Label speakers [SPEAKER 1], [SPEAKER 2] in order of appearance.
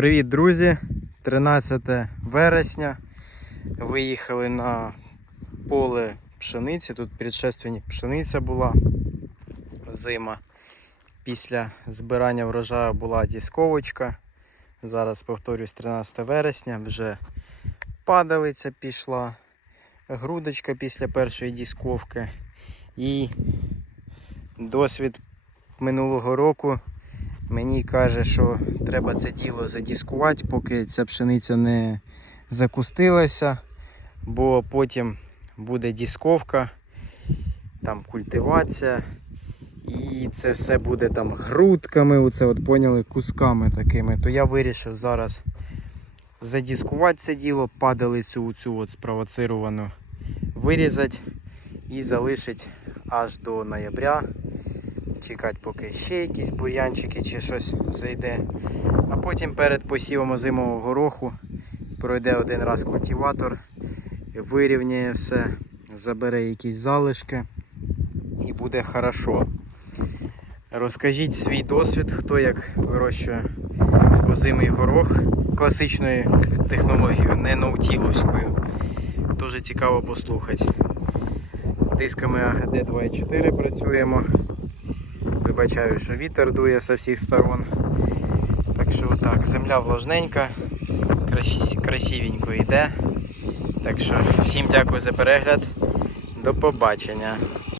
[SPEAKER 1] Привіт, друзі! 13 вересня. Виїхали на поле пшениці. Тут предшественник пшениця була зима. Після збирання врожаю була дісковочка. Зараз повторюсь 13 вересня, вже падалиця пішла, грудочка після першої дісковки. І досвід минулого року мені каже, що треба це діло задіскувати, поки ця пшениця не закустилася, бо потім буде дісковка, там культивація. І це все буде там грудками, оце от поняли, кусками такими. То я вирішив зараз задіскувати це діло, падалицю цю от спровоцировану вирізати і залишити аж до ноября чекати, поки ще якісь бур'янчики чи щось зайде. А потім перед посівом озимого гороху пройде один раз культиватор, вирівняє все, забере якісь залишки і буде хорошо. Розкажіть свій досвід, хто як вирощує озимий горох класичною технологією, не наутіловською. Дуже цікаво послухати. Дисками АГД 2.4 працюємо. Вибачаю, що вітер дує з усіх сторон. Так що так, земля влажненька, красивенько йде. Так що всім дякую за перегляд. До побачення.